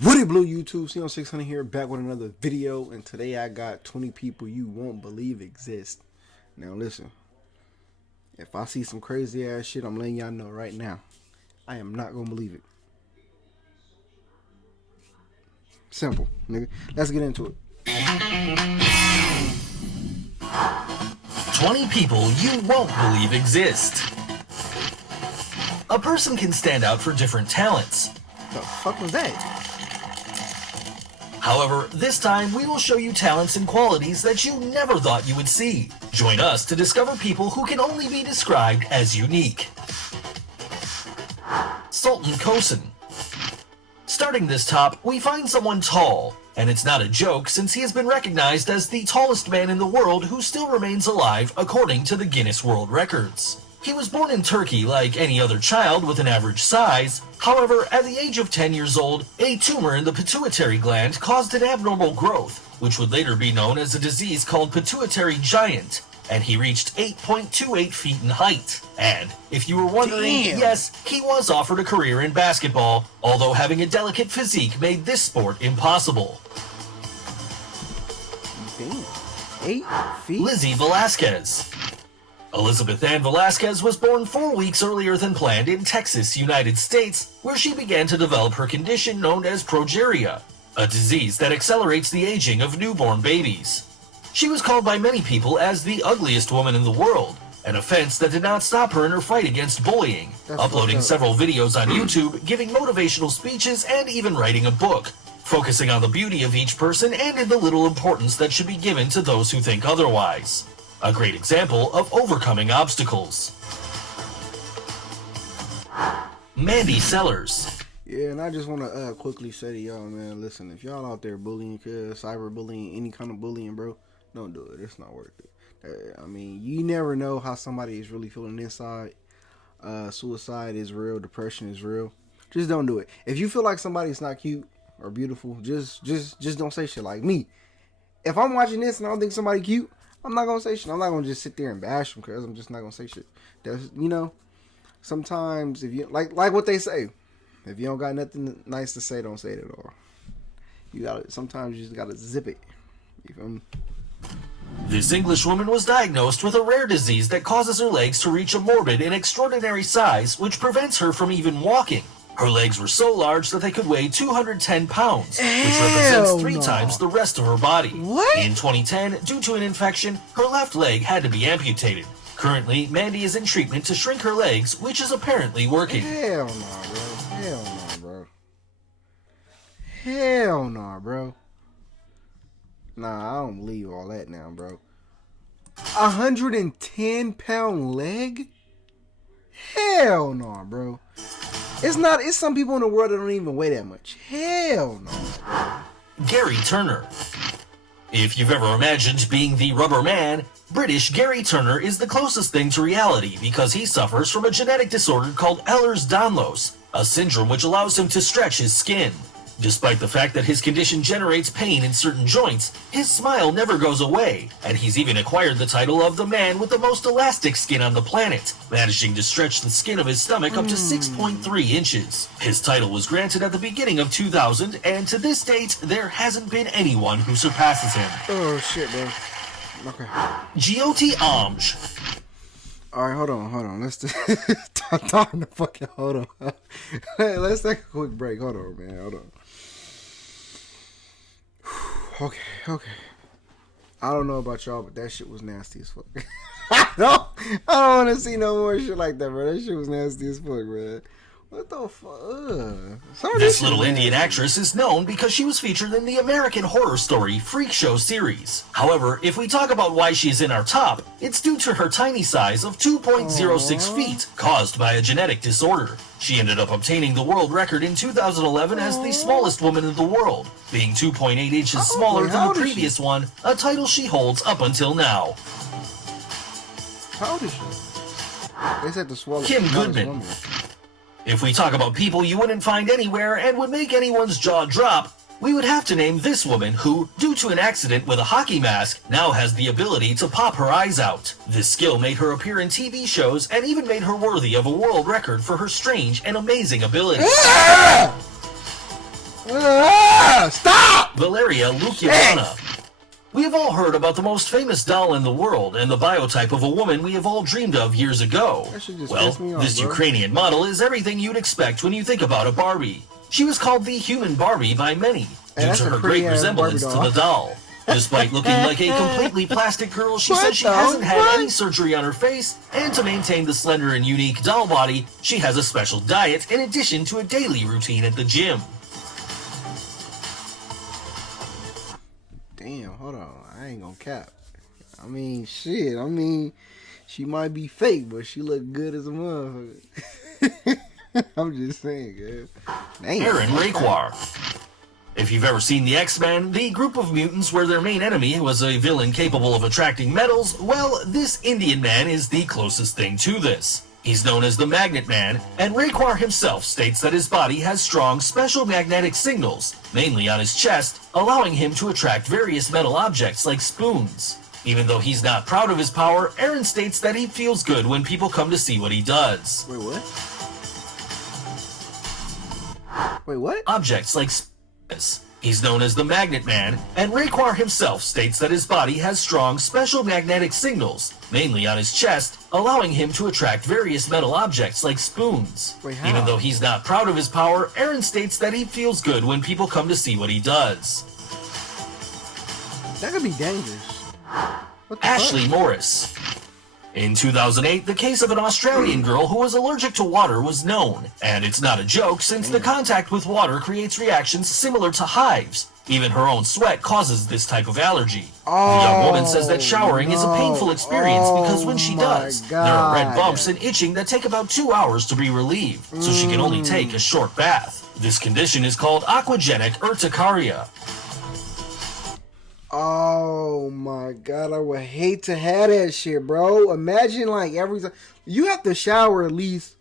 What it blue YouTube, Cnootee600 here, back with another video, and today I got 20 people you won't believe exist. Now listen, if I see some crazy ass shit, I'm letting y'all know right now, I am not gonna believe it. Simple, nigga. Let's get into it. 20 people you won't believe exist. A person can stand out for different talents. The fuck was that? However, this time we will show you talents and qualities that you never thought you would see. Join us to discover people who can only be described as unique. Sultan Kosin. Starting this top, we find someone tall, and it's not a joke since he has been recognized as the tallest man in the world who still remains alive according to the Guinness World Records. He was born in Turkey like any other child with an average size. However, at the age of 10 years old, a tumor in the pituitary gland caused an abnormal growth, which would later be known as a disease called pituitary giant, and he reached 8.28 feet in height. And if you were wondering, yes, he was offered a career in basketball, although having a delicate physique made this sport impossible. Damn. 8 feet? Lizzie Velasquez. Elizabeth Ann Velasquez was born 4 weeks earlier than planned in Texas, United States, where she began to develop her condition known as progeria, a disease that accelerates the aging of newborn babies. She was called by many people as the ugliest woman in the world, an offense that did not stop her in her fight against bullying, uploading several videos on YouTube, giving motivational speeches, and even writing a book, focusing on the beauty of each person and in the little importance that should be given to those who think otherwise. A great example of overcoming obstacles. Mandy Sellers. Yeah, and I just want to quickly say to y'all, man, listen, if y'all out there bullying kids, cyberbullying, any kind of bullying, bro, don't do it. It's not worth it. I mean, you never know how somebody is really feeling inside. Suicide is real. Depression is real. Just don't do it. If you feel like somebody's not cute or beautiful, just don't say shit. Like me, if I'm watching this and I don't think somebody cute, I'm not gonna say shit. I'm not gonna just sit there and bash them because I'm just not gonna say shit. That's, you know, sometimes if you like what they say, if you don't got nothing nice to say, don't say it at all. You gotta, sometimes you just gotta zip it. You feel me? This English woman was diagnosed with a rare disease that causes her legs to reach a morbid and extraordinary size, which prevents her from even walking. Her legs were so large that they could weigh 210 pounds, which represents 3 times the rest of her body. What? In 2010, due to an infection, her left leg had to be amputated. Currently, Mandy is in treatment to shrink her legs, which is apparently working. Hell no, bro. Hell no, bro. Hell no, bro. Nah, I don't believe all that now, bro. 110-pound leg? Hell no, bro. It's some people in the world that don't even weigh that much. Hell no. Gary Turner. If you've ever imagined being the rubber man, British Gary Turner is the closest thing to reality because he suffers from a genetic disorder called Ehlers-Danlos, a syndrome which allows him to stretch his skin. Despite the fact that his condition generates pain in certain joints, his smile never goes away, and he's even acquired the title of the man with the most elastic skin on the planet, managing to stretch the skin of his stomach up to 6.3 inches. His title was granted at the beginning of 2000, and to this date, there hasn't been anyone who surpasses him. Oh, shit, bro. Okay. Cnootee Amj. Alright, hold on. Let's time to fucking hold on. Hey, let's take a quick break. Hold on, man. Hold on. Okay. I don't know about y'all, but that shit was nasty as fuck. I don't want to see no more shit like that, bro. That shit was nasty as fuck, man. What the fuck? This little Indian actress is known because she was featured in the American Horror Story Freak Show series. However, if we talk about why she's in our top, it's due to her tiny size of 2.06 feet, caused by a genetic disorder. She ended up obtaining the world record in 2011 as the smallest woman in the world, being 2.8 inches smaller than the previous one, a title she holds up until now. How old is she? They said the smallest. Kim Goodman. If we talk about people you wouldn't find anywhere and would make anyone's jaw drop, we would have to name this woman who, due to an accident with a hockey mask, now has the ability to pop her eyes out. This skill made her appear in TV shows and even made her worthy of a world record for her strange and amazing ability. Stop! Valeria Lukiana. We have all heard about the most famous doll in the world and the biotype of a woman we have all dreamed of years ago. That shit just Well, pissed me off, this bro. Ukrainian model is everything you'd expect when you think about a Barbie. She was called the human Barbie by many due that's to a her pretty great ass resemblance to Barbie the doll. Despite looking like a completely plastic girl, she What says she the hasn't had fuck? any surgery on her face, and to maintain the slender and unique doll body, she has a special diet in addition to a daily routine at the gym. Damn, hold on. I ain't gonna cap. I mean, shit. I mean, she might be fake, but she look good as a motherfucker. I'm just saying, guys. Damn. Aaron Raquar. If you've ever seen the X-Men, the group of mutants where their main enemy was a villain capable of attracting metals, well, this Indian man is the closest thing to this. He's known as the Magnet Man, and Raquar himself states that his body has strong special magnetic signals, mainly on his chest, allowing him to attract various metal objects like spoons. Even though he's not proud of his power, Aaron states that he feels good when people come to see what he does. Wait, what? Wait, what? Objects like spoons. He's known as the Magnet Man, and Raquar himself states that his body has strong special magnetic signals, mainly on his chest, allowing him to attract various metal objects like spoons. Wait, how? Even though he's not proud of his power, Aaron states that he feels good when people come to see what he does. That could be dangerous. What the Ashley fuck? Morris. In 2008, the case of an Australian girl who was allergic to water was known, and it's not a joke since the contact with water creates reactions similar to hives. Even her own sweat causes this type of allergy. The young woman says that showering is a painful experience because when she does, there are red bumps and itching that take about 2 hours to be relieved, so she can only take a short bath. This condition is called aquagenic urticaria. Oh my god, I would hate to have that shit, bro. Imagine like every time you have to shower at least.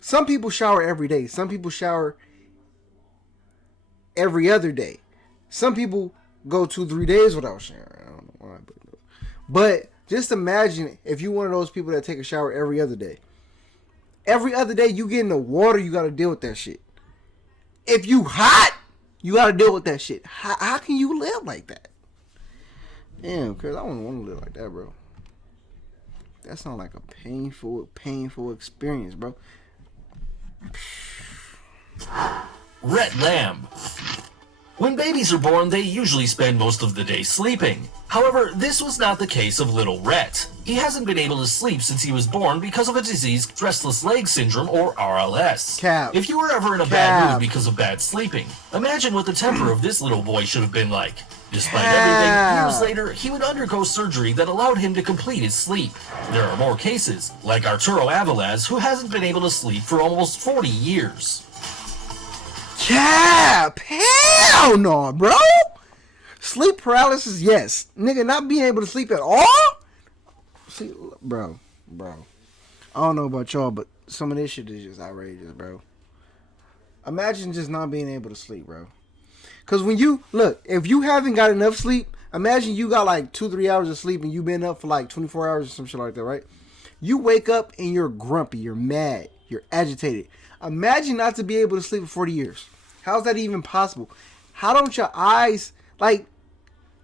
Some people shower every day. Some people shower every other day. Some people go 2-3 days without showering. I don't know why, but just imagine if you're one of those people that take a shower every other day. Every other day you get in the water, you gotta deal with that shit. If you hot, you gotta deal with that shit. How can you live like that? Damn, cause I wouldn't want to live like that, bro. That sounds like a painful experience, bro. Rhett Lamb. When babies are born, they usually spend most of the day sleeping. However, this was not the case of little Rhett. He hasn't been able to sleep since he was born because of a disease, restless leg syndrome, or RLS. Cap. If you were ever in a bad mood because of bad sleeping, imagine what the temper of this little boy should have been like. Despite everything, years later, he would undergo surgery that allowed him to complete his sleep. There are more cases, like Arturo Avilaz, who hasn't been able to sleep for almost 40 years. Cap! Hell no, bro! Sleep paralysis, yes. Nigga, not being able to sleep at all? See, bro. I don't know about y'all, but some of this shit is just outrageous, bro. Imagine just not being able to sleep, bro. Because when you, look, if you haven't got enough sleep, imagine you got like 2-3 hours of sleep and you've been up for like 24 hours or some shit like that, right? You wake up and you're grumpy, you're mad, you're agitated. Imagine not to be able to sleep for 40 years. How's that even possible? How don't your eyes, like,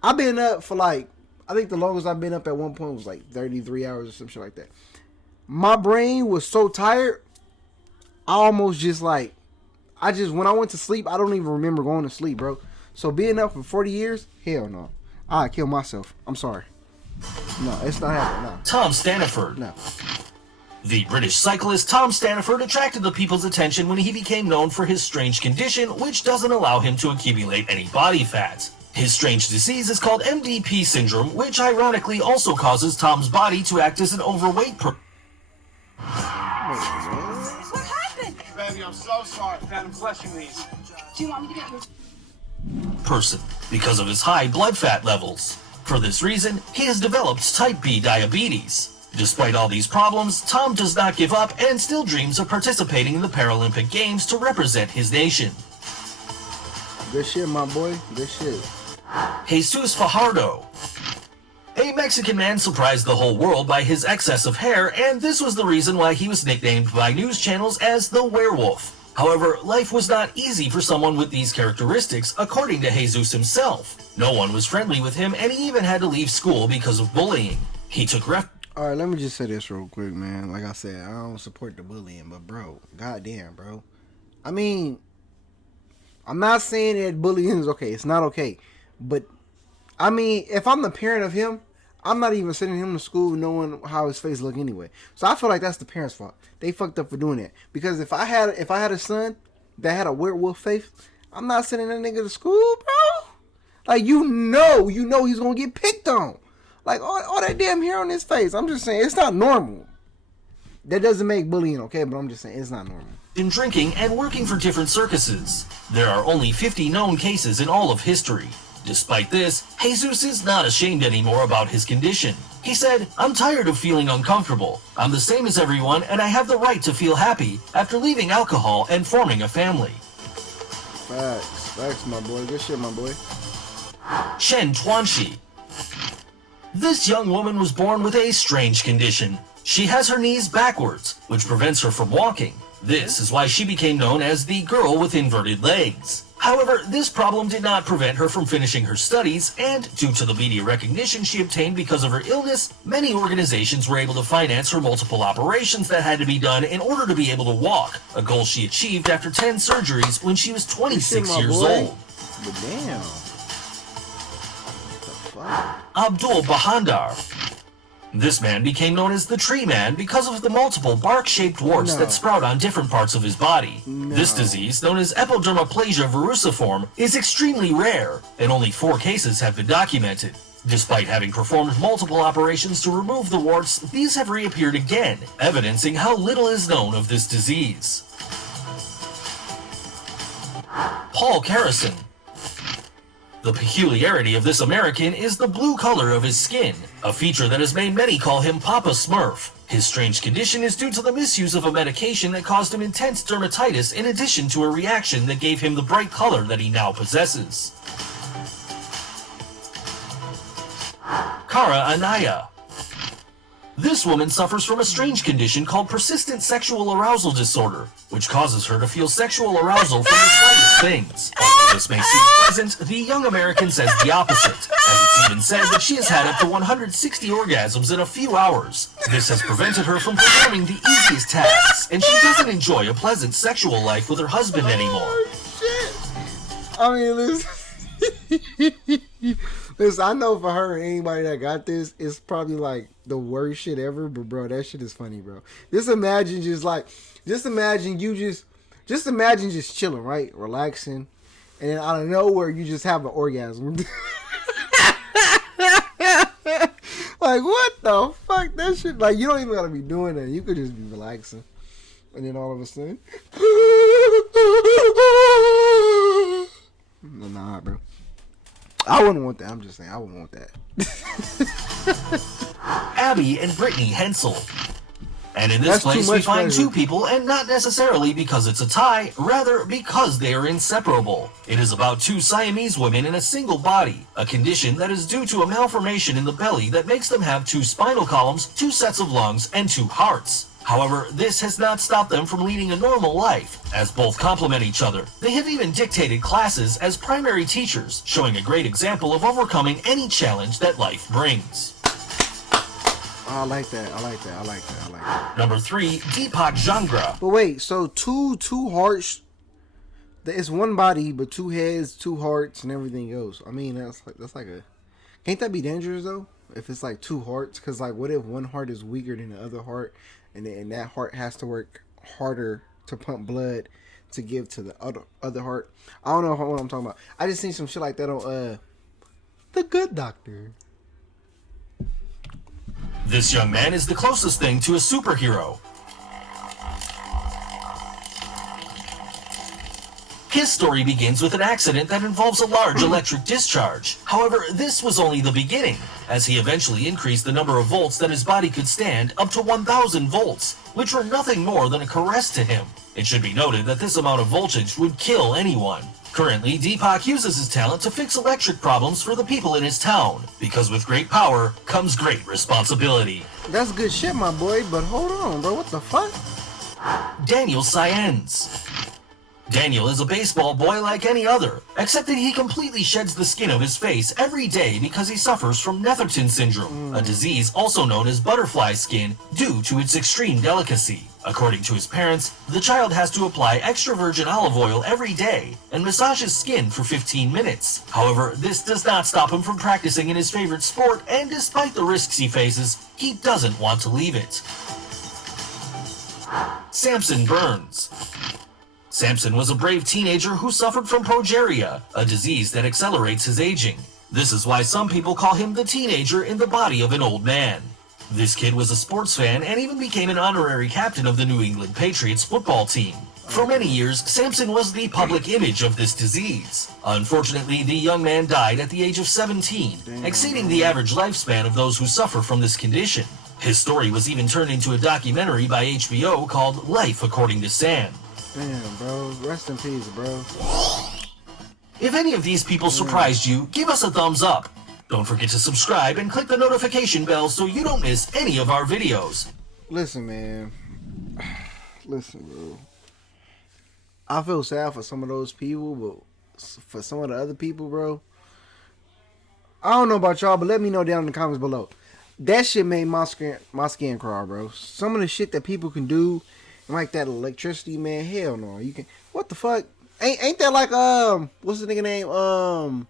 I've been up for like, I think the longest I've been up at one point was like 33 hours or some shit like that. My brain was so tired, I almost just like, when I went to sleep, I don't even remember going to sleep, bro. So being up for 40 years, hell no. I'd kill myself. I'm sorry. No, it's not happening, no. Tom Staniford. No. The British cyclist Tom Staniford attracted the people's attention when he became known for his strange condition, which doesn't allow him to accumulate any body fat. His strange disease is called MDP syndrome, which ironically also causes Tom's body to act as an overweight What happened? Baby, I'm so sorry. I'm fleshing these. Do you want me to get your... person because of his high blood fat levels. For this reason, he has developed type B diabetes. Despite all these problems, Tom does not give up and still dreams of participating in the Paralympic Games to represent his nation. Good shit, my boy. Good shit. Jesus Fajardo. A Mexican man surprised the whole world by his excess of hair, and this was the reason why he was nicknamed by news channels as the werewolf. However, life was not easy for someone with these characteristics, according to Jesus himself. No one was friendly with him, and he even had to leave school because of bullying. He took refuge. Alright, let me just say this real quick, man. Like I said, I don't support the bullying, but bro, goddamn, bro. I mean, I'm not saying that bullying is okay. It's not okay. But, I mean, if I'm the parent of him, I'm not even sending him to school knowing how his face look anyway. So I feel like that's the parents' fault. They fucked up for doing that. Because if I had a son that had a werewolf face, I'm not sending that nigga to school, bro. Like, you know he's gonna get picked on. Like, all that damn hair on his face. I'm just saying, it's not normal. That doesn't make bullying okay, but I'm just saying, it's not normal. In drinking and working for different circuses. There are only 50 known cases in all of history. Despite this, Jesus is not ashamed anymore about his condition. He said, "I'm tired of feeling uncomfortable. I'm the same as everyone, and I have the right to feel happy after leaving alcohol and forming a family." Facts, my boy. Good shit, my boy. Shen Tuanxi. This young woman was born with a strange condition. She has her knees backwards, which prevents her from walking. This is why she became known as the girl with inverted legs. However, this problem did not prevent her from finishing her studies, and due to the media recognition she obtained because of her illness, many organizations were able to finance her multiple operations that had to be done in order to be able to walk, a goal she achieved after 10 surgeries when she was 26 years old. But damn. Abdul Bahandar. This man became known as the Tree Man because of the multiple bark-shaped warts that sprout on different parts of his body. This disease, known as epidermoplasia verruciform, is extremely rare, and only 4 cases have been documented. Despite having performed multiple operations to remove the warts, these have reappeared again, evidencing how little is known of this disease. Paul Carrison. The peculiarity of this American is the blue color of his skin, a feature that has made many call him Papa Smurf. His strange condition is due to the misuse of a medication that caused him intense dermatitis in addition to a reaction that gave him the bright color that he now possesses. Kara Anaya. This woman suffers from a strange condition called persistent sexual arousal disorder, which causes her to feel sexual arousal from the slightest things. Although this may seem pleasant, the young American says the opposite, as it's even said that she has had up to 160 orgasms in a few hours. This has prevented her from performing the easiest tasks, and she doesn't enjoy a pleasant sexual life with her husband anymore. Oh, shit. I mean, listen. Listen, I know for her and anybody that got this, it's probably like the worst shit ever. But bro, that shit is funny, bro. Just imagine just chilling, right, relaxing, and then out of nowhere you just have an orgasm. Like, what the fuck? That shit, like, you don't even gotta be doing that. You could just be relaxing, and then all of a sudden, nah, bro. I wouldn't want that. I'm just saying, I wouldn't want that. Abby and Brittany Hensel. And in this place we find 2 people, and not necessarily because it's a tie, rather because they are inseparable. It is about 2 Siamese women in a single body, a condition that is due to a malformation in the belly that makes them have 2 spinal columns, 2 sets of lungs, and 2 hearts. However, this has not stopped them from leading a normal life, as both complement each other. They have even dictated classes as primary teachers, showing a great example of overcoming any challenge that life brings. I like that. Number 3, Deepak Jangra. But wait, so two hearts. It's one body, but 2 heads, 2 hearts, and everything else. I mean, that's like a. Can't that be dangerous though? If it's like 2 hearts, because like, what if one heart is weaker than the other heart, and that heart has to work harder to pump blood to give to the other heart? I don't know what I'm talking about. I just seen some shit like that on The Good Doctor. This young man is the closest thing to a superhero. His story begins with an accident that involves a large electric discharge. However, this was only the beginning, as he eventually increased the number of volts that his body could stand up to 1,000 volts, which were nothing more than a caress to him. It should be noted that this amount of voltage would kill anyone. Currently, Deepak uses his talent to fix electric problems for the people in his town, because with great power comes great responsibility. That's good shit, my boy, but hold on, bro, what the fuck? Daniel Saenz. Daniel is a baseball boy like any other, except that he completely sheds the skin of his face every day because he suffers from Netherton syndrome, a disease also known as butterfly skin due to its extreme delicacy. According to his parents, the child has to apply extra virgin olive oil every day and massage his skin for 15 minutes. However, this does not stop him from practicing in his favorite sport, and despite the risks he faces, he doesn't want to leave it. Samson Burns. Samson was a brave teenager who suffered from progeria, a disease that accelerates his aging. This is why some people call him the teenager in the body of an old man. This kid was a sports fan and even became an honorary captain of the New England Patriots football team. For many years, Samson was the public image of this disease. Unfortunately, the young man died at the age of 17, exceeding the average lifespan of those who suffer from this condition. His story was even turned into a documentary by HBO called Life According to Sam. Damn, bro. Rest in peace, bro. If any of these people surprised you, give us a thumbs up. Don't forget to subscribe and click the notification bell so you don't miss any of our videos. Listen, man. Listen, bro. I feel sad for some of those people, but for some of the other people, bro, I don't know about y'all, but let me know down in the comments below. That shit made my skin crawl, bro. Some of the shit that people can do, like that electricity, man. Hell no, you can. What the fuck? Ain't that like what's the nigga name?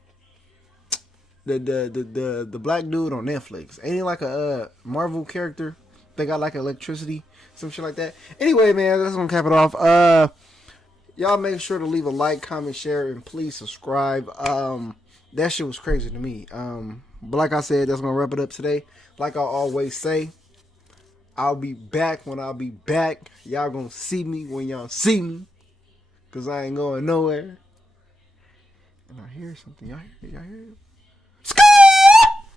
The black dude on Netflix. Ain't he like a Marvel character? They got like electricity, some shit like that. Anyway, man, that's gonna cap it off. Y'all make sure to leave a like, comment, share, and please subscribe. That shit was crazy to me. But like I said, that's gonna wrap it up today. Like I always say, I'll be back when I'll be back. Y'all gonna see me when y'all see me, cause I ain't going nowhere. And I hear something. Y'all hear it?